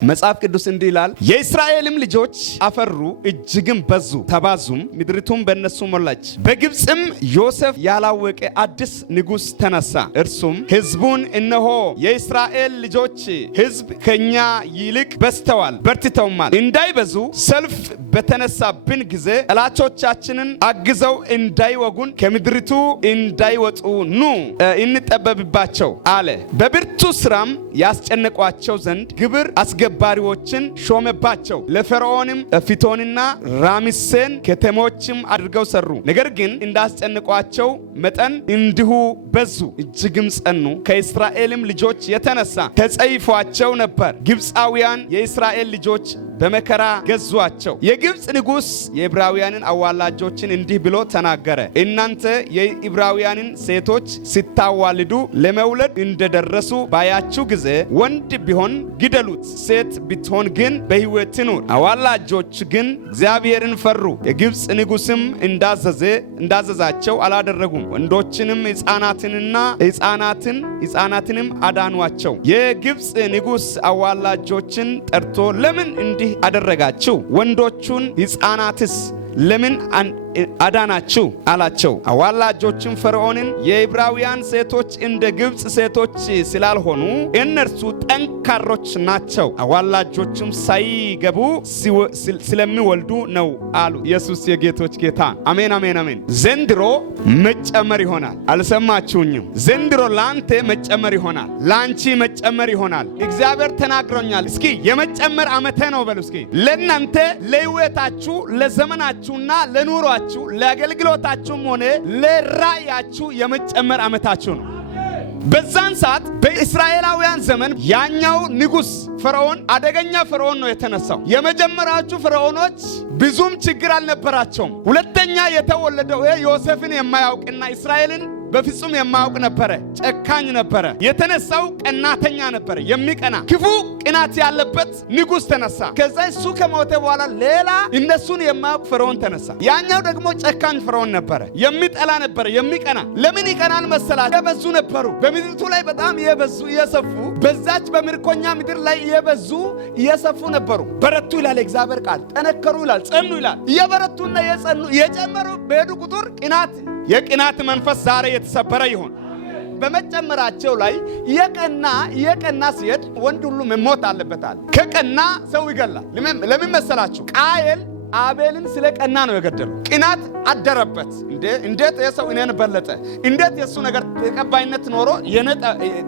መጽሐፍ ቅዱስ እንዲህ ይላል፣ የእስራኤልም ልጆች አፈሩ እጅግም በዙ ተባዙም፣ ምድሪቱም በእነሱ ሞላች። በግብፅም ዮሴፍ ያላወቀ አዲስ ንጉሥ ተነሳ። እርሱም ሕዝቡን እነሆ የእስራኤል ልጆች ሕዝብ ከኛ ይልቅ በዝተዋል በርትተውማል፣ እንዳይበዙ ሰልፍ በተነሳብን ጊዜ ጠላቶቻችንን አግዘው እንዳይወጉን ከምድሪቱ እንዳይወጡ ኑ እንጠበብባቸው አለ። በብርቱ ስራም ያስጨነቋቸው ዘንድ ግብር አስገባሪዎችን ሾመባቸው። ለፈርዖንም ፊቶንና ራምሴን ከተሞችም አድርገው ሰሩ። ነገር ግን እንዳስጨነቋቸው መጠን እንዲሁ በዙ፣ እጅግም ጸኑ። ከእስራኤልም ልጆች የተነሳ ተጸይፏቸው ነበር። ግብፃውያን የእስራኤል ልጆች በመከራ ገዟቸው። የግብፅ ንጉሥ የዕብራውያንን አዋላጆችን እንዲህ ብሎ ተናገረ፣ እናንተ የዕብራውያንን ሴቶች ስታዋልዱ ለመውለድ እንደደረሱ ባያችሁ ጊዜ ወንድ ቢሆን ግደሉት፣ ሴት ብትሆን ግን በሕይወት ትኑር። አዋላጆች ግን እግዚአብሔርን ፈሩ። የግብፅ ንጉሥም እንዳዘዛቸው አላደረጉም። ወንዶችንም ሕፃናትንም አዳኗቸው። የግብፅ ንጉሥ አዋላጆችን ጠርቶ ለምን እንዲህ አደረጋችሁ? ወንዶቹን ሕፃናትስ ለምን አዳናችሁ አላቸው። አዋላጆችም ፈርዖንን የዕብራውያን ሴቶች እንደ ግብፅ ሴቶች ስላልሆኑ እነርሱ ጠንካሮች ናቸው፣ አዋላጆችም ሳይገቡ ስለሚወልዱ ነው አሉ። ኢየሱስ የጌቶች ጌታ። አሜን አሜን አሜን። ዘንድሮ መጨመር ይሆናል። አልሰማችሁኝም? ዘንድሮ ላንተ መጨመር ይሆናል፣ ላንቺ መጨመር ይሆናል። እግዚአብሔር ተናግሮኛል። እስኪ የመጨመር ዓመቴ ነው በሉ። እስኪ ለእናንተ ለሕይወታችሁ፣ ለዘመናችሁና ለኑሯችሁ፣ ለአገልግሎታችሁም ሆነ ለራእያችሁ የመጨመር ዓመታችሁ ነው። በዛን ሰዓት በእስራኤላውያን ዘመን ያኛው ንጉሥ ፈርዖን አደገኛ ፈርዖን ነው የተነሳው። የመጀመሪያዎቹ ፈርዖኖች ብዙም ችግር አልነበራቸውም። ሁለተኛ የተወለደው ዮሴፍን የማያውቅና እስራኤልን በፍጹም የማያውቅ ነበረ። ጨካኝ ነበረ። የተነሳው ቀናተኛ ነበረ። የሚቀና ክፉ ቅናት ያለበት ንጉሥ ተነሳ። ከዛ እሱ ከሞተ በኋላ ሌላ እነሱን የማያውቅ ፈርዖን ተነሳ። ያኛው ደግሞ ጨካኝ ፈርዖን ነበረ። የሚጠላ ነበረ፣ የሚቀና። ለምን ይቀናል መሰላችሁ? የበዙ ነበሩ። በምድሪቱ ላይ በጣም የበዙ የሰፉ፣ በዛች በምርኮኛ ምድር ላይ የበዙ የሰፉ ነበሩ። በረቱ ይላል እግዚአብሔር ቃል። ጠነከሩ ይላል፣ ጸኑ ይላል። የበረቱና የጸኑ የጨመሩ በሄዱ ቁጥር የቅናት መንፈስ ዛሬ የተሰበረ ይሁን። በመጨመራቸው ላይ የቀና ሲሄድ ወንድ ሁሉ መሞት አለበታል። ከቀና ሰው ይገላል። ለምን መሰላችሁ? ቃየል አቤልን ስለ ቀና ነው የገደለው። ቅናት አደረበት። እንዴት የሰው እኔን በለጠ፣ እንዴት የሱ ነገር ተቀባይነት ኖሮ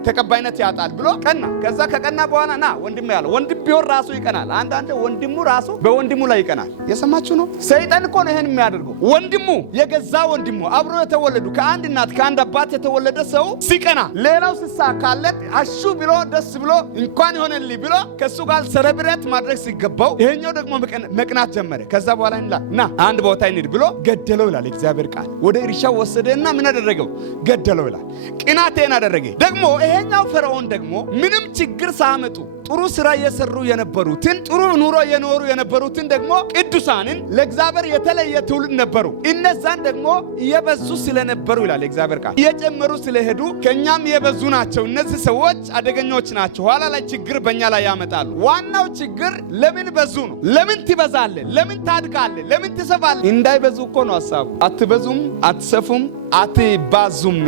ተቀባይነት ያጣል ብሎ ቀና። ከዛ ከቀና በኋላ ና ወንድም ያለ ወንድም ቢሆን ራሱ ይቀናል። አንዳንድ ወንድሙ ራሱ በወንድሙ ላይ ይቀናል። የሰማችሁ ነው? ሰይጣን እኮ ነው ይሄን የሚያደርገው። ወንድሙ የገዛ ወንድሙ አብሮ የተወለዱ ከአንድ እናት ከአንድ አባት የተወለደ ሰው ሲቀና፣ ሌላው ሲሳካለት አሹ ብሎ ደስ ብሎ እንኳን ይሆነልኝ ብሎ ከሱ ጋር ሰረብሬት ማድረግ ሲገባው ይሄኛው ደግሞ መቅናት ጀመረ። ከዛ በኋላ ና አንድ ቦታ እንሂድ ብሎ ገደለው ይላል እግዚአብሔር ቃል። ወደ እርሻው ወሰደና ምን አደረገው? ገደለው ይላል። ቅናቴን አደረገ። ደግሞ ይሄኛው ፈርዖን ደግሞ ምንም ችግር ሳያመጡ ጥሩ ስራ እየሰሩ የነበሩትን፣ ጥሩ ኑሮ የኖሩ የነበሩትን ደግሞ ቅዱሳንን ለእግዚአብሔር የተለየ ትውልድ ነበሩ። እነዛን ደግሞ የበዙ ስለነበሩ ይላል እግዚአብሔር ቃል እየጨመሩ ስለሄዱ ከኛም የበዙ ናቸው። እነዚህ ሰዎች አደገኞች ናቸው። ኋላ ላይ ችግር በእኛ ላይ ያመጣሉ። ዋናው ችግር ለምን በዙ ነው። ለምን ትበዛለህ? ለምን ታድጋለህ? ለምን ትሰፋለህ? እንዳይበዙ እኮ ነው ሐሳቡ። አትበዙም፣ አትሰፉም፣ አትባዙም።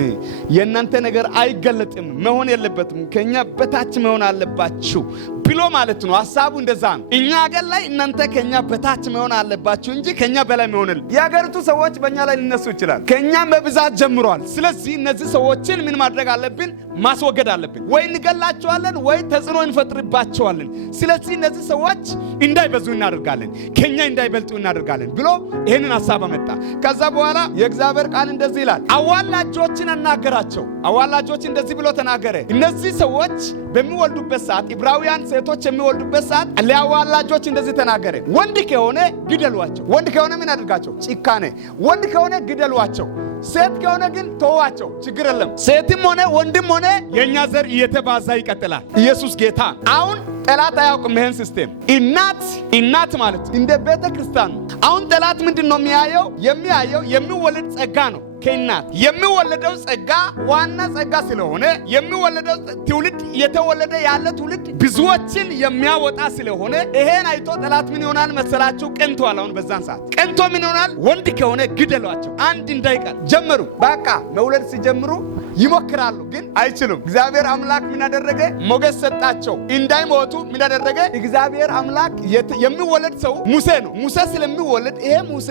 የእናንተ ነገር አይገለጥም፣ መሆን የለበትም፣ ከኛ በታች መሆን አለባችሁ ብሎ ማለት ነው። ሐሳቡ እንደዛ ነው። እኛ ሀገር ላይ እናንተ ከኛ በታች መሆን አለባችሁ እንጂ ከኛ በላይ መሆን የሀገሪቱ ሰዎች በእኛ ላይ ሊነሱ ይችላል። ከኛም በብዛት ጀምረዋል። ስለዚህ እነዚህ ሰዎችን ምን ማድረግ አለብን? ማስወገድ አለብን። ወይ እንገላቸዋለን ወይ ተጽዕኖ እንፈጥርባቸዋለን። ስለዚህ እነዚህ ሰዎች እንዳይበዙ እናደርጋለን፣ ከኛ እንዳይበልጡ እናደርጋለን ብሎ ይህንን ሐሳብ አመጣ። ከዛ በኋላ የእግዚአብሔር ቃል እንደዚህ ይላል፣ አዋላጆችን አናገራቸው። አዋላጆች እንደዚህ ብሎ ተናገረ። እነዚህ ሰዎች በሚወልዱበት ሰዓት፣ ዕብራውያን ሴቶች የሚወልዱበት ሰዓት ለአዋላጆች እንደዚህ ተናገረ። ወንድ ከሆነ ግደሏቸው። ወንድ ከሆነ ምን አድርጋቸው? ጭካኔ። ወንድ ከሆነ ግደሏቸው። ሴት ከሆነ ግን ተዋቸው፣ ችግር የለም። ሴትም ሆነ ወንድም ሆነ የኛ ዘር እየተባዛ ይቀጥላል። ኢየሱስ ጌታ። አሁን ጠላት አያውቅም ይሄን ሲስቴም። እናት ማለት እንደ ቤተ ክርስቲያን። አሁን ጠላት ምንድን ነው የሚያየው? የሚወለድ ጸጋ ነው። ከእናት የሚወለደው ጸጋ ዋና ጸጋ ስለሆነ የሚወለደው ትውልድ የተወለደ ያለ ትውልድ ብዙዎችን የሚያወጣ ስለሆነ ይሄን አይቶ ጠላት ምን ይሆናል መሰላችሁ? ቀንቷል። አሁን በዛን ሰዓት ቀንቶ ምን ይሆናል? ወንድ ከሆነ ግደሏቸው፣ አንድ እንዳይቀር ጀመሩ። በቃ መውለድ ሲጀምሩ ይሞክራሉ፣ ግን አይችሉም። እግዚአብሔር አምላክ ምን አደረገ? ሞገስ ሰጣቸው እንዳይሞቱ። ምን አደረገ? እግዚአብሔር አምላክ የሚወለድ ሰው ሙሴ ነው። ሙሴ ስለሚወለድ ይሄ ሙሴ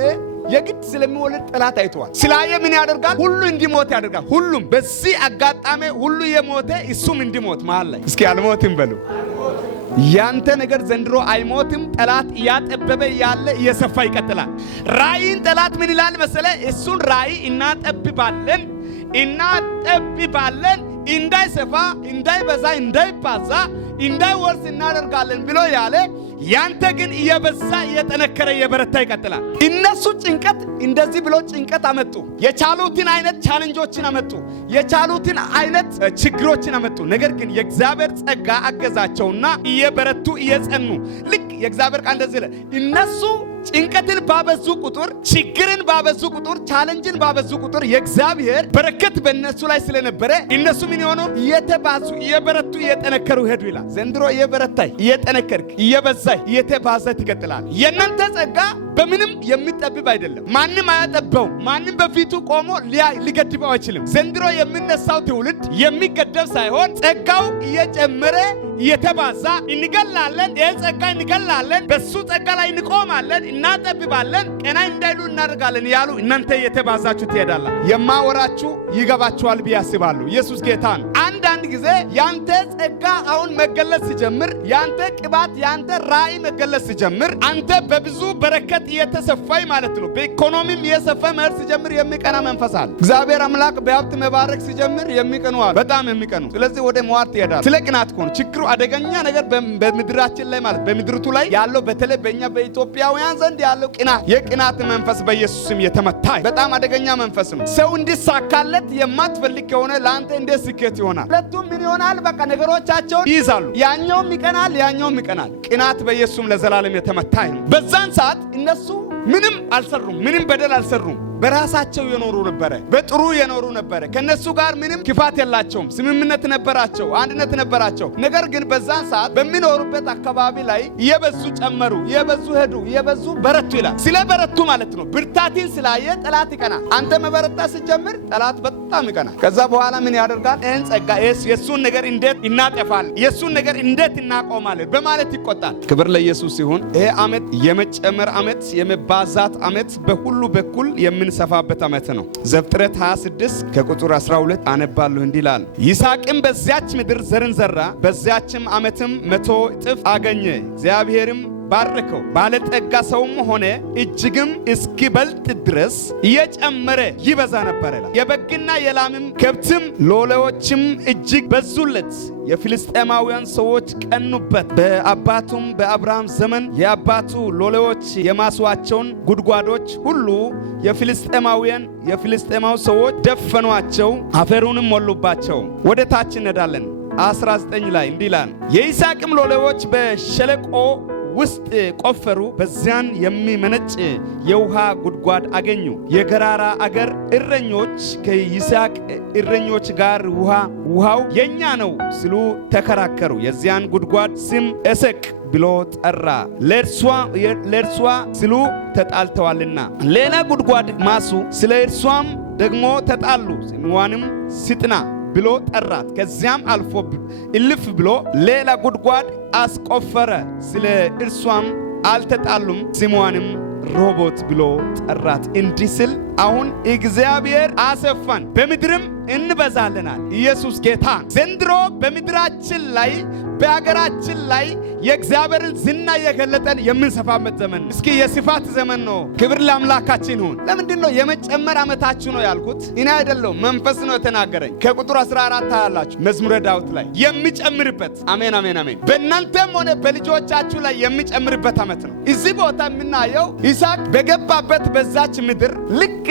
የግድ ስለሚወለድ ጠላት አይተዋል። ስላየ ምን ያደርጋል? ሁሉ እንዲሞት ያደርጋል። ሁሉም በዚህ አጋጣሚ ሁሉ የሞተ እሱም እንዲሞት መሃል ላይ እስኪ አልሞትም በሉ። ያንተ ነገር ዘንድሮ አይሞትም። ጠላት እያጠበበ ያለ እየሰፋ ይቀጥላል። ራእይን ጠላት ምን ይላል መሰለ? እሱን ራእይ እናጠብባለን እንዳይሰፋ፣ እንዳይበዛ፣ እንዳይባዛ፣ እንዳይወርስ እናደርጋለን ብሎ ያለ ያንተ ግን እየበዛ እየጠነከረ እየበረታ ይቀጥላል። እነሱ ጭንቀት እንደዚህ ብሎ ጭንቀት አመጡ። የቻሉትን አይነት ቻሌንጆችን አመጡ። የቻሉትን አይነት ችግሮችን አመጡ። ነገር ግን የእግዚአብሔር ጸጋ አገዛቸውና እየበረቱ እየጸኑ ልክ የእግዚአብሔር ቃል እንደዚህ ይላል። እነሱ ጭንቀትን ባበዙ ቁጥር፣ ችግርን ባበዙ ቁጥር፣ ቻሌንጅን ባበዙ ቁጥር የእግዚአብሔር በረከት በእነሱ ላይ ስለነበረ እነሱ ምን ሆነው እየተባዙ እየበረቱ እየጠነከሩ ሄዱ ይላል። ዘንድሮ እየበረታይ እየጠነከርክ እየበዛይ እየተባዛ ትቀጥላል። የእናንተ ጸጋ በምንም የሚጠብብ አይደለም። ማንም አያጠበው። ማንም በፊቱ ቆሞ ሊገድበው አይችልም። ዘንድሮ የሚነሳው ትውልድ የሚገደብ ሳይሆን ጸጋው እየጨመረ እየተባዛ እንገላለን። ይህን ጸጋ እንገላለን። በሱ ጸጋ ላይ እንቆማለን፣ እናጠብባለን፣ ቀና እንዳይሉ እናደርጋለን ያሉ እናንተ እየተባዛችሁ ትሄዳላችሁ። የማወራችሁ ይገባችኋል ብዬ አስባለሁ። ኢየሱስ ጌታ ነው። አንዳንድ ጊዜ ያንተ ጸጋ አሁን መገለጽ ሲጀምር፣ ያንተ ቅባት፣ ያንተ ራእይ መገለጽ ሲጀምር፣ አንተ በብዙ በረከት እየተሰፋይ ማለት ነው። በኢኮኖሚም እየሰፋ መሄድ ሲጀምር የሚቀና መንፈስ አለ። እግዚአብሔር አምላክ በሀብት መባረክ ሲጀምር የሚቀኑ አሉ፣ በጣም የሚቀኑ። ስለዚህ ወደ ሟርት ይሄዳል። ስለ ቅናት ከሆነ ችግሩ አደገኛ ነገር በምድራችን ላይ ማለት በምድርቱ ላይ ያለው በተለይ በእኛ በኢትዮጵያውያን ዘንድ ያለው ቅናት፣ የቅናት መንፈስ በኢየሱስም የተመታ በጣም አደገኛ መንፈስ ነው። ሰው እንዲሳካለት የማትፈልግ ከሆነ ለአንተ እንዴት ስኬት ይሆናል? ሁለቱም ምን ይሆናል? በቃ ነገሮቻቸውን ይይዛሉ። ያኛውም ይቀናል፣ ያኛውም ይቀናል። ቅናት በኢየሱስም ለዘላለም የተመታ ነው። በዛን ሰዓት እነሱ ምንም አልሰሩም፣ ምንም በደል አልሰሩም። በራሳቸው የኖሩ ነበረ፣ በጥሩ የኖሩ ነበረ። ከነሱ ጋር ምንም ክፋት የላቸውም። ስምምነት ነበራቸው፣ አንድነት ነበራቸው። ነገር ግን በዛን ሰዓት በሚኖሩበት አካባቢ ላይ እየበዙ ጨመሩ፣ እየበዙ ሄዱ፣ እየበዙ በረቱ ይላል። ስለ በረቱ ማለት ነው። ብርታትን ስላየ ጠላት ይቀናል። አንተ መበረታ ስትጀምር ጠላት በጣም ይቀናል። ከዛ በኋላ ምን ያደርጋል? ይህን ጸጋ የእሱን ነገር እንዴት እናጠፋል፣ የእሱን ነገር እንዴት እናቆማለን በማለት ይቆጣል። ክብር ለኢየሱስ ሲሆን ይሄ ዓመት የመጨመር ዓመት፣ የመባዛት ዓመት፣ በሁሉ በኩል ሰፋበት ዓመት ነው። ዘፍጥረት 26 ከቁጥር 12 አነባለሁ። እንዲህ ይላል፣ ይስሐቅም በዚያች ምድር ዘርን ዘራ፣ በዚያችም ዓመትም 100 እጥፍ አገኘ። እግዚአብሔርም ባረከው፣ ባለጠጋ ሰውም ሆነ፣ እጅግም እስኪበልጥ ድረስ እየጨመረ ይበዛ ነበር ይላል። የበግና የላምም ከብትም ሎሌዎችም እጅግ በዙለት። የፍልስጤማውያን ሰዎች ቀኑበት። በአባቱም በአብርሃም ዘመን የአባቱ ሎሌዎች የማሱዋቸውን ጉድጓዶች ሁሉ የፍልስጤማው ሰዎች ደፈኗቸው፣ አፈሩንም ሞሉባቸው። ወደ ታች እንሄዳለን። 19 ላይ እንዲህ ይላል፣ የይስሐቅም ሎሌዎች በሸለቆ ውስጥ ቆፈሩ፣ በዚያን የሚመነጭ የውሃ ጉድጓድ አገኙ። የገራራ አገር እረኞች ከይስሐቅ እረኞች ጋር ውሃው የኛ ነው ሲሉ ተከራከሩ። የዚያን ጉድጓድ ስም ኤሴቅ ብሎ ጠራ፣ ለእርሷ ሲሉ ተጣልተዋልና። ሌላ ጉድጓድ ማሱ፣ ስለ እርሷም ደግሞ ተጣሉ፣ ስምዋንም ሲጥና ብሎ ጠራት። ከዚያም አልፎ እልፍ ብሎ ሌላ ጉድጓድ አስቆፈረ፣ ስለ እርሷም አልተጣሉም፣ ስሟንም ሮቦት ብሎ ጠራት። እንዲህ ስል አሁን እግዚአብሔር አሰፋን፣ በምድርም እንበዛለናል። ኢየሱስ ጌታ። ዘንድሮ በምድራችን ላይ በአገራችን ላይ የእግዚአብሔርን ዝና የገለጠን የምንሰፋበት ዘመን። እስኪ የስፋት ዘመን ነው። ክብር ለአምላካችን ይሁን። ለምንድን ነው የመጨመር ዓመታችሁ ነው ያልኩት? እኔ አይደለሁም፣ መንፈስ ነው የተናገረኝ። ከቁጥር 14 ታያላችሁ መዝሙረ ዳዊት ላይ የሚጨምርበት። አሜን አሜን አሜን። በእናንተም ሆነ በልጆቻችሁ ላይ የሚጨምርበት ዓመት ነው። እዚህ ቦታ የምናየው ይስሐቅ በገባበት በዛች ምድር ልክ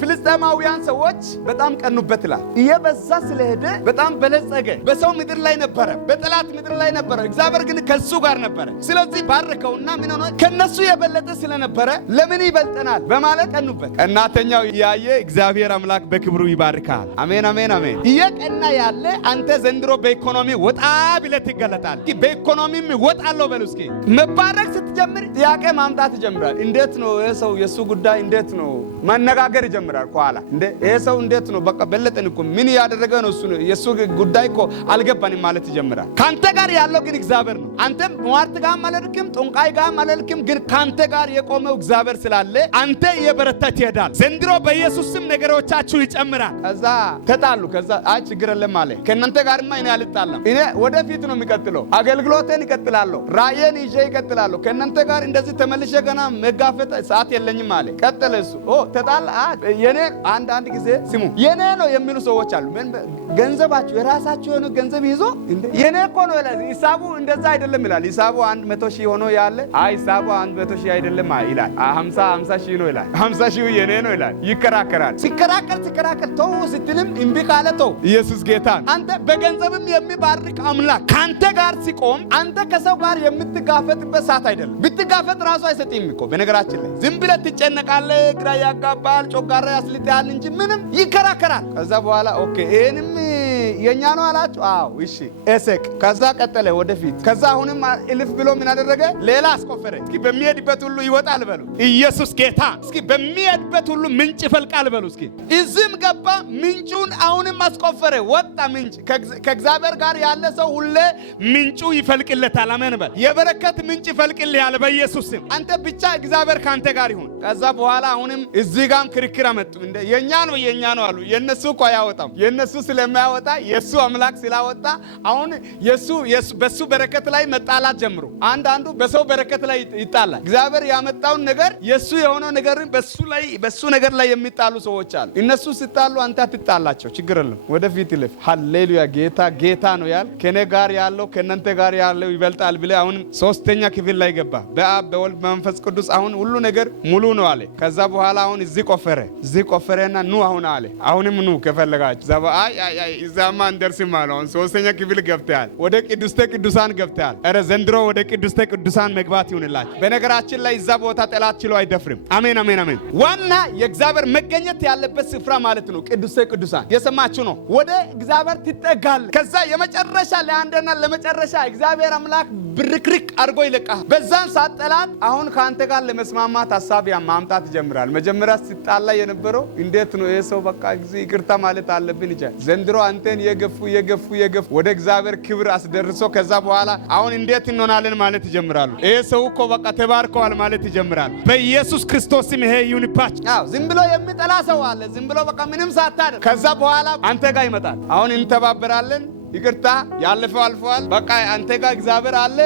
ፍልስጤማውያን ሰዎች በጣም ቀኑበት ይላል። እየበዛ ስለሄደ በጣም በለጸገ። በሰው ምድር ላይ ነበረ፣ በጠላት ምድር ላይ ነበረ። እግዚአብሔር ግን ከሱ ጋር ነበረ። ስለዚህ ባረከውና ምን ሆነ? ከነሱ የበለጠ ስለነበረ ለምን ይበልጠናል በማለት ቀኑበት። ቀናተኛው ያየ እግዚአብሔር አምላክ በክብሩ ይባርካል። አሜን አሜን አሜን። እየቀና ያለ አንተ ዘንድሮ በኢኮኖሚ ወጣ ብለህ ትገለጣለህ። በኢኮኖሚም ወጣለሁ በሉ እስኪ። መባረክ ስትጀምር ጥያቄ ማምጣት ይጀምራል። እንዴት ነው ይሄ ሰው የሱ ጉዳይ እንዴት ነው መነጋገር ይጀምራል። ከኋላ እንዴ ይሄ ሰው እንዴት ነው በቃ በለጠን እኮ ምን ያደረገ ነው እሱ የሱ ጉዳይ እኮ አልገባንም ማለት ይጀምራል። ካንተ ጋር ያለው ግን እግዚአብሔር ነው። አንተ ሟርት ጋር ማለልክም ጦንቃይ ጋር ማለልክም ግን ካንተ ጋር የቆመው እግዚአብሔር ስላለ አንተ የበረታ ትሄዳል። ዘንድሮ በኢየሱስ ስም ነገሮቻችሁ ይጨምራል። ከዛ ተጣሉ። ከዛ አይ ችግር የለም አለ። ከእናንተ ጋርማ እኔ አልጣላም፣ እኔ ወደፊት ነው የሚቀጥለው፣ አገልግሎቴን ይቀጥላለሁ፣ ራእዬን ይዤ ይቀጥላለሁ። ከእናንተ ጋር እንደዚህ ተመልሼ ገና መጋፈጥ ሰዓት የለኝም አለ። ቀጠለ እሱ ተጣላ። የኔ አንድ ጊዜ ስሙ የኔ ነው የሚሉ ሰዎች አሉ። ገንዘባችሁ የራሳችሁ የሆነ ገንዘብ ይዞ የኔ እኮ ነው ይላል። ሂሳቡ እንደዛ አይደለም ይላል። ሂሳቡ 100 ሺህ ሆኖ ያለ አይ ሂሳቡ 100 ሺህ አይደለም ይላል። 50 ሺህ ነው ይላል። 50 ሺህ የኔ ነው ይላል። ይከራከራል። ሲከራከር ተው ስትልም እምቢ ካለ ተው። ኢየሱስ ጌታ። አንተ በገንዘብም የሚባርክ አምላክ ካንተ ጋር ሲቆም አንተ ከሰው ጋር የምትጋፈጥበት ሰዓት አይደለም። ብትጋፈጥ ራሱ አይሰጥም እኮ በነገራችን ላይ ዝም ብለህ ትጨነቃለህ፣ ግራ ያጋባል፣ ጮጋራ ያስልጣል እንጂ ምንም ይከራከራል። ከዛ በኋላ ኦኬ ይሄንም የኛ ነው አላችሁ። አዎ እሺ ኤሰቅ። ከዛ ቀጠለ ወደፊት። ከዛ አሁንም እልፍ ብሎ ምን አደረገ? ሌላ አስቆፈረ። እስኪ በሚሄድበት ሁሉ ይወጣል በሉ። ኢየሱስ ጌታ። እስኪ በሚሄድበት ሁሉ ምንጭ ይፈልቃል በሉ። እስኪ እዚህም ገባ ምንጩን አሁንም አስቆፈረ። ወጣ ምንጭ። ከእግዚአብሔር ጋር ያለ ሰው ሁሌ ምንጩ ይፈልቅለታል። አሜን በል። የበረከት ምንጭ ይፈልቅልሃል በኢየሱስ ስም። አንተ ብቻ እግዚአብሔር ካንተ ጋር ይሁን። ከዛ በኋላ አሁንም እዚህ ጋርም ክርክር አመጡ። እንደ የኛ ነው አሉ። የነሱ እኮ አያወጣም። የነሱ ስለማያወጣ የሱ አምላክ ስላወጣ አሁን በሱ በረከት ላይ መጣላት ጀምሩ። አንዳንዱ በሰው በረከት ላይ ይጣላል። እግዚአብሔር ያመጣውን ነገር የሱ የሆነው ነገር በሱ ነገር ላይ የሚጣሉ ሰዎች አሉ። እነሱ ሲጣሉ አንተ አትጣላቸው፣ ችግር የለም፣ ወደፊት ይለፍ። ሃሌሉያ። ጌታ ነው ያል ከኔ ጋር ያለው ከእናንተ ጋር ያለው ይበልጣል ብለ አሁን 3ኛ ክፍል ላይ ገባ። በአብ በወልድ በመንፈስ ቅዱስ አሁን ሁሉ ነገር ሙሉ ነው አለ። ከዛ በኋላ አሁን እዚህ ቆፈረና ኑ አሁን አለ። አሁንም ኑ ከፈለጋችሁ ዘባ አይ እዛማ እንደርስም አለ። አሁን 3ኛ ክፍል ገብተሃል፣ ወደ ቅድስተ ቅዱሳን ገብተሃል። ኧረ ዘንድሮ ወደ ቅድስተ ቅዱሳን መግባት ይሁንላችሁ። በነገራችን ላይ እዛ ቦታ ጠላት ችሎ አይደፍርም። አሜን አሜን አሜን። ዋና የእግዚአብሔር መገኘት ያለበት ስፍራ ማለት ነው ቅድስተ ቅዱሳን። የሰማችሁ ነው። ወደ እግዚአብሔር ትጠጋል። ከዛ የመጨረሻ ለአንድና ለመጨረሻ እግዚአብሔር አምላክ ብርክርክ አድርጎ ይለቃል። በዛን ሰዓት ጠላት አሁን ከአንተ ጋር ለመስማማት ሐሳብ ማምጣት ይጀምራል። መጀመሪያ ሲጣላ የነበረው እንዴት ነው ይሄ ሰው በቃ ይቅርታ ማለት አለብን ይቻል። ዘንድሮ አንተን የገፉ ወደ እግዚአብሔር ክብር አስደርሶ ከዛ በኋላ አሁን እንዴት እንሆናለን ማለት ይጀምራሉ። ይሄ ሰው እኮ በቃ ተባርከዋል ማለት ይጀምራል። በኢየሱስ ክርስቶስ ስም ይሄ ይሁንባችሁ። አዎ ዝም ብሎ የሚጠላ ሰው አለ። ዝም ብሎ በቃ ምንም ሳታደርግ ከዛ በኋላ አንተ ጋር ይመጣል። አሁን እንተባበራለን፣ ይቅርታ ያለፈው አልፈዋል፣ በቃ አንተ ጋር እግዚአብሔር አለ።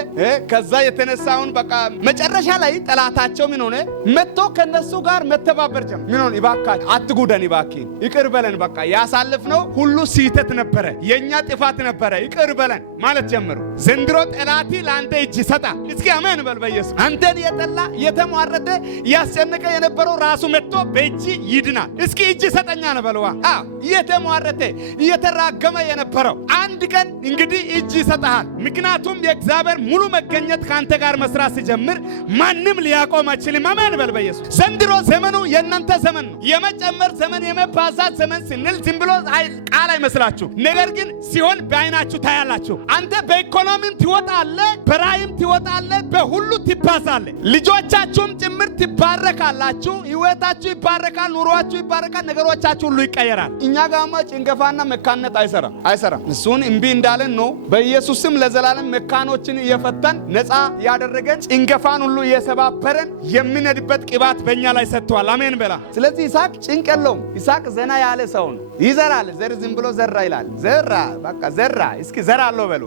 ከዛ የተነሳውን በቃ መጨረሻ ላይ ጠላታቸው ምን ሆነ? መጥቶ ከነሱ ጋር መተባበር ጀመረ። ምን ሆነ? ይባካችሁ አትጉደን፣ ይባክን ይቅር በለን፣ በቃ ያሳለፍነው ሁሉ ስህተት ነበረ፣ የኛ ጥፋት ነበረ፣ ይቅር በለን ማለት ጀመሩ። ዘንድሮ ጠላቲ ለአንተ እጅ ይሰጣል። እስኪ አሜን በል በኢየሱስ። አንተን የጠላ የተሟረደ ያስጨነቀ የነበረው ራሱ መጥቶ በእጅ ይድናል። እስኪ እጅ ሰጠኛ ነው በለዋ። የተሟረተ የተራገመ የነበረው አንድ ቀን እንግዲህ እጅ ይሰጣል። ምክንያቱም የእግዚአብሔር ሙሉ መገኘት ካንተ ጋር መስራት ሲጀምር ማንም ሊያቆም አይችልም። አሜን በል በኢየሱስ። ዘንድሮ ዘመኑ የእናንተ ዘመን ነው። የመጨመር ዘመን፣ የመባዛት ዘመን ስንል ዝም ብሎ ቃል አይመስላችሁ፣ ነገር ግን ሲሆን በአይናችሁ ታያላችሁ። አንተ በኢኮኖሚም ትወጣለህ፣ በራይም ትወጣለህ፣ በሁሉ ትባዛለህ። ልጆቻችሁም ጭምር ትባረካላችሁ። ህይወታችሁ ይባረካል፣ ኑሯችሁ ይባረካል፣ ነገሮቻችሁ ሁሉ ይቀየራል። እኛ ጋማ ጭንገፋና መካነት አይሰራም። እሱን እምቢ እንዳለን ነው። በኢየሱስም ለዘላለም መካኖችን እየፈታን ነፃ ያደረገን ጭንገፋን ሁሉ እየሰባበረን የምንሄድበት ቅባት በእኛ ላይ ሰጥቷል። አሜን በላ። ስለዚህ ይስሐቅ ጭንቅ የለውም። ይስሐቅ ዘና ያለ ሰው ነው። ይዘራል። ዘር ዝም ብሎ ዘራ ይላል። ዘራ በቃ ዘራ። እስኪ ዘራለሁ በሉ።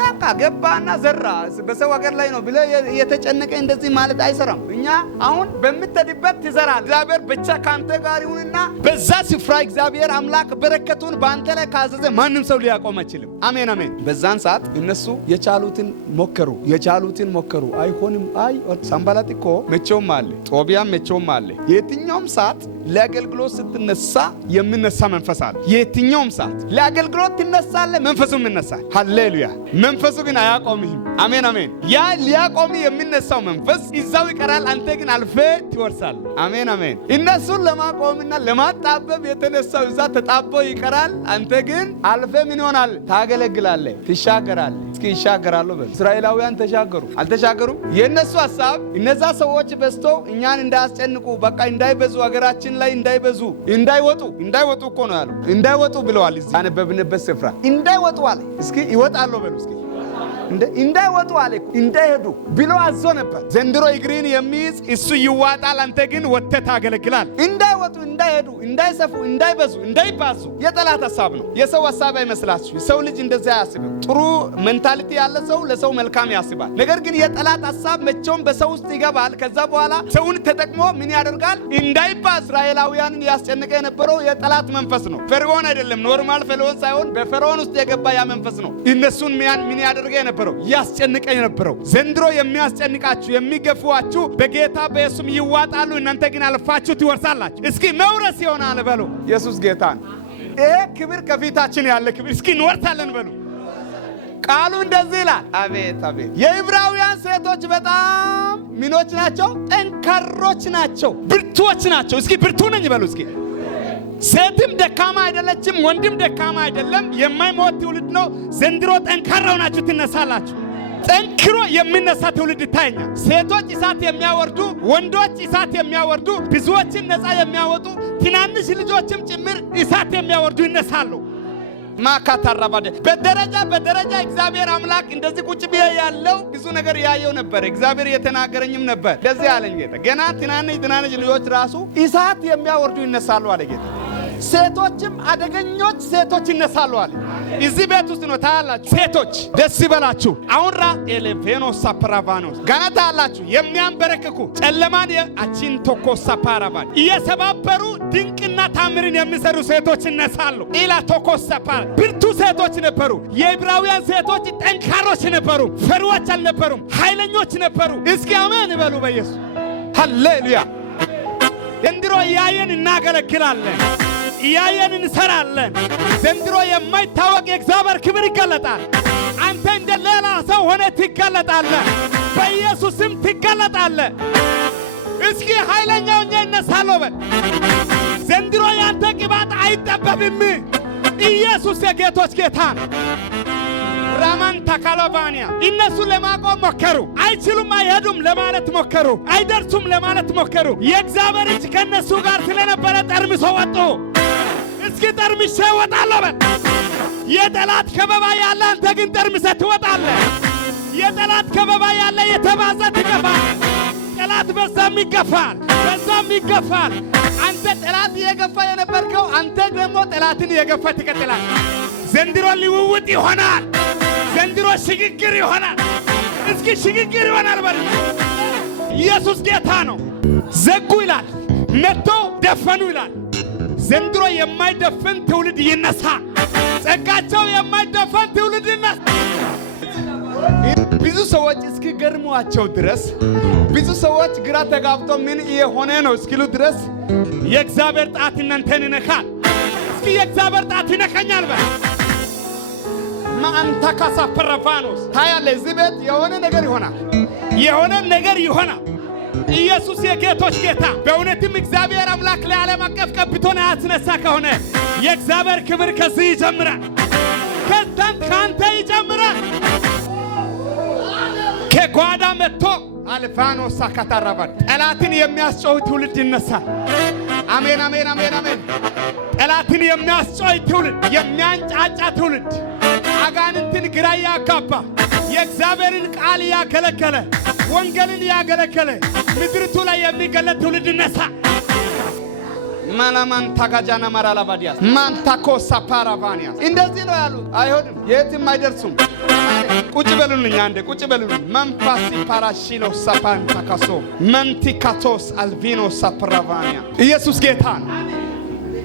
በቃ ገባና ዘራ። በሰው ሀገር ላይ ነው ብለ የተጨነቀ እንደዚህ ማለት አይሰራም። እኛ አሁን በምትሄድበት ትዘራል። እግዚአብሔር ብቻ ካንተ ጋር ይሁንና በዛ ስፍራ እግዚአብሔር አምላክ በረከቱን በአንተ ላይ ካዘዘ ማንም ሰው ሊያቆም አይችልም። አሜን አሜን። በዛን ሰዓት እነሱ የቻሉትን ሞከሩ። አይሆንም። አይ ሳምባላጥ እኮ መቼውም አለ፣ ጦቢያም መቼውም አለ። የትኛውም ሰዓት ለአገልግሎት ስትነሳ የሚነሳ የሚነሳ መንፈስ አለ። የትኛውም ሰዓት ለአገልግሎት ትነሳለህ፣ መንፈሱም ይነሳል። ሃሌሉያ። መንፈሱ ግን አያቆምህም። አሜን አሜን። ያ ሊያቆም የሚነሳው መንፈስ ይዛው ይቀራል። አንተ ግን አልፈ ትወርሳለህ። አሜን አሜን። እነሱን ለማቆምና ለማጣበብ የተነሳው እዛ ተጣቦ ይቀራል። አንተ ግን አልፈ ምን ይሆናል? ታገለግላለህ፣ ትሻገራለህ። እስኪ ይሻገራሉ በል። እስራኤላውያን ተሻገሩ አልተሻገሩም? የእነሱ ሐሳብ እነዛ ሰዎች በዝተው እኛን እንዳያስጨንቁ፣ በቃ እንዳይበዙ፣ ሀገራችን ላይ እንዳይበዙ፣ እንዳይወጡ እኮ ነው ያለው። እንዳይወጡ ብለዋል። እዚህ ያነበብንበት ስፍራ እንዳይወጡ አለ። እስኪ ይወጣሉ በሉ እስኪ እንዳይወጡ አለ። እንዳይሄዱ ብሎ አዞ ነበር። ዘንድሮ እግሪን የሚይዝ እሱ ይዋጣል፣ አንተ ግን ወጥተህ ታገለግላል። እንዳይወጡ፣ እንዳይሄዱ፣ እንዳይሰፉ፣ እንዳይበዙ፣ እንዳይባዙ የጠላት ሐሳብ ነው። የሰው ሐሳብ አይመስላችሁ። የሰው ልጅ እንደዛ አያስብም። ጥሩ ሜንታሊቲ ያለ ሰው ለሰው መልካም ያስባል። ነገር ግን የጠላት ሐሳብ መቼም በሰው ውስጥ ይገባል። ከዛ በኋላ ሰውን ተጠቅሞ ምን ያደርጋል? እንዳይባዝ እስራኤላውያንን ያስጨንቀ የነበረው የጠላት መንፈስ ነው። ፈርዖን አይደለም፣ ኖርማል ፈርዖን ሳይሆን በፈርዖን ውስጥ የገባ ያ መንፈስ ነው። እነሱን ምን ያደርገ የነበረው? ያስጨንቀ የነበረው። ዘንድሮ የሚያስጨንቃችሁ የሚገፉዋችሁ በጌታ በኢየሱስ ይዋጣሉ። እናንተ ግን አልፋችሁ ትወርሳላችሁ። እስኪ መውረስ ይሆናል በሉ። ኢየሱስ ጌታ ነው። ይሄ ክብር ከፊታችን ያለ ክብር። እስኪ እንወርሳለን በሉ። ቃሉ እንደዚህ ይላል። አቤት አቤት። የዕብራውያን ሴቶች በጣም ምኖች ናቸው? ጠንካሮች ናቸው፣ ብርቱዎች ናቸው። እስኪ ብርቱ ነኝ በሉ እስኪ። ሴትም ደካማ አይደለችም፣ ወንድም ደካማ አይደለም። የማይሞት ትውልድ ነው። ዘንድሮ ጠንካራ ሆናችሁ ትነሳላችሁ። ጠንክሮ የሚነሳ ትውልድ ይታየኛል። ሴቶች እሳት የሚያወርዱ፣ ወንዶች እሳት የሚያወርዱ፣ ብዙዎችን ነፃ የሚያወጡ፣ ትናንሽ ልጆችም ጭምር እሳት የሚያወርዱ ይነሳሉ። ማካታራባደ በደረጃ እግዚአብሔር አምላክ እንደዚህ ቁጭ ብዬ ያለው ብዙ ነገር ያየው ነበር። እግዚአብሔር የተናገረኝም ነበር። እንደዚህ አለኝ ጌታ። ገና ትናንሽ ልጆች ራሱ እሳት የሚያወርዱ ይነሳሉ አለ ጌታ። ሴቶችም አደገኞች ሴቶች ይነሳሉ አለ። እዚህ ቤት ውስጥ ነው ታያላችሁ። ሴቶች ደስ ይበላችሁ። አሁን ኤሌቬኖስ ሳፕራቫኖስ ገና ታያላችሁ። የሚያንበረክኩ ጨለማን አቺን ቶኮስ ሳፓራቫን እየሰባበሩ ድንቅና ታምርን የሚሰሩ ሴቶች ይነሳሉ። ኢላ ቶኮስ ሳፓራ ብርቱ ሴቶች ነበሩ። የዕብራውያን ሴቶች ጠንካሮች ነበሩ። ፈሪዎች አልነበሩም፣ ኃይለኞች ነበሩ። እስኪ አሜን በሉ በኢየሱስ ሃሌሉያ። ዘንድሮ እያየን እናገለግላለን፣ እያየን እንሰራለን። ዘንድሮ የማይታወቅ የእግዚአብሔር ክብር ይገለጣል። አንተ እንደ ሌላ ሰው ሆነ ትገለጣለህ። በኢየሱስም ትገለጣለህ። እስኪ ኃይለኛው እነሳለሁ በል። ዘንድሮ ያንተ ቅባት አይጠበብም። ኢየሱስ የጌቶች ጌታ ነው። ራማን ታካሎባኒያ እነሱ ለማቆም ሞከሩ። አይችሉም፣ አይሄዱም ለማለት ሞከሩ፣ አይደርሱም ለማለት ሞከሩ። የእግዚአብሔር እጅ ከነሱ ጋር ስለነበረ ጠርምሶ ወጡ። እስኪ ጠርምሼ እወጣለሁ በል። የጠላት ከበባ ያለ አንተ ግን ጠርምሰህ ትወጣለህ። የጠላት ከበባ ያለ የተባዘ ትገፋለህ። ጠላት በዛም ይገፋል፣ በዛም ይገፋል። አንተ ጠላት እየገፋ የነበርከው አንተ ደግሞ ጠላትን እየገፋ ትቀጥላለህ። ዘንድሮ ሊውውጥ ይሆናል። ዘንድሮ ሽግግር ይሆናል። እስኪ ሽግግር ይሆናል በል። ኢየሱስ ጌታ ነው። ዘጉ ይላል፣ መጥቶ ደፈኑ ይላል። ዘንድሮ የማይደፈን ትውልድ ይነሳ። ጸጋቸው የማይደፈን ትውልድ ይነሳ። ብዙ ሰዎች እስኪገርሟቸው ድረስ፣ ብዙ ሰዎች ግራ ተጋብቶ ምን እየሆነ ነው እስኪሉ ድረስ የእግዚአብሔር ጣት እናንተን ይነካል። እስኪ የእግዚአብሔር ጣት ይነካኛል በል። ማንታ ካሳፈረፋኖስ ታያለ። እዚህ ቤት የሆነ ነገር ይሆናል፣ የሆነ ነገር ይሆናል። ኢየሱስ የጌቶች ጌታ በእውነትም እግዚአብሔር አምላክ ለዓለም አቀፍ ቀብቶን ያስነሳ ከሆነ የእግዚአብሔር ክብር ከዚህ ይጀምራል። ከአንተ ይጀምራል። ከጓዳ መጥቶ አልፋኖስ ሳካታራባን ጠላትን የሚያስጨው ትውልድ ይነሳል። አሜን አሜን አሜን አሜን። ጠላትን የሚያስጨው ትውልድ፣ የሚያንጫጫ ትውልድ፣ አጋንንትን ግራ ያጋባ የእግዚአብሔርን ቃል ያገለገለ ወንጌልን ያገለገለ ምድርቱ ላይ የሚገለጥ ትውልድ ይነሳ። ማላማን ታጋጃና ማራላባዲያስ ማንታኮሳ ፓራቫኒያስ እንደዚህ ነው ያሉት። አይሆንም፣ የትም አይደርሱም። ቁጭ በሉልኝ አንዴ ቁጭ በሉልኝ። መንፋሲ ፓራሺሎ ሳፓንታካሶ መንቲካቶስ አልቪኖ ሳፕራቫኒያ ኢየሱስ ጌታ ነው።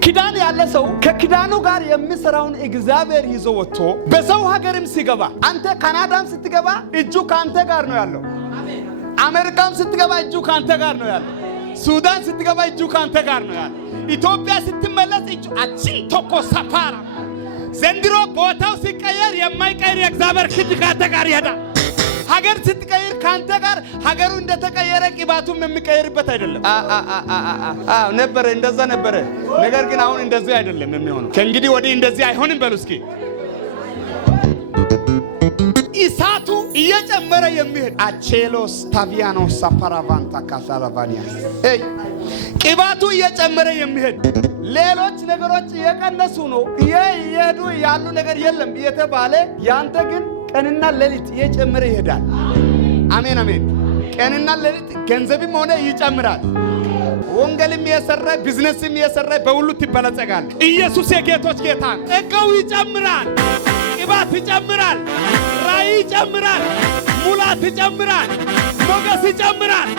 ኪዳን ያለ ሰው ከኪዳኑ ጋር የሚሰራውን እግዚአብሔር ይዞ ወጥቶ በሰው ሀገርም ሲገባ፣ አንተ ካናዳም ስትገባ እጁ ካንተ ጋር ነው ያለው። አሜሪካም ስትገባ እጁ ካንተ ጋር ነው ያለው። ሱዳን ስትገባ እጁ ካንተ ጋር ነው ያለው። ኢትዮጵያ ስትመለስ አቺን ቶኮ ሰፋራ ዘንድሮ ቦታው ሲቀየር የማይቀየር የእግዚአብሔር ክንድ ካንተ ጋር ይሄዳል። ሀገር ስትቀየር ካንተ ጋር ሀገሩ እንደተቀየረ ቅባቱም የሚቀየርበት አይደለም። ነበረ እንደዛ ነበረ። ነገር ግን አሁን እንደዚህ አይደለም የሚሆነው። ከእንግዲህ ወዲህ እንደዚህ አይሆንም። በሉ እስኪ ኢሳቱ እየጨመረ የሚሄድ አቼሎስ ታቪያኖስ ሳፓራቫንታ ካሳላቫኒያስ ቅባቱ እየጨመረ የሚሄድ ሌሎች ነገሮች እየቀነሱ ነው እየሄዱ ያሉ ነገር የለም እየተባለ ያንተ ግን ቀንና ሌሊት እየጨመረ ይሄዳል። አሜን አሜን። ቀንና ሌሊት ገንዘብም ሆነ ይጨምራል። ወንጌልም የሰራ ቢዝነስም የሰራ በሁሉ ትበለጸጋል። ኢየሱስ የጌቶች ጌታ ጸጋው ይጨምራል፣ ቅባት ይጨምራል፣ ራእይ ይጨምራል፣ ሙላት ይጨምራል፣ ሞገስ ይጨምራል፣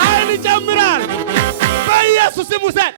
ኃይል ይጨምራል። በኢየሱስም ውሰድ።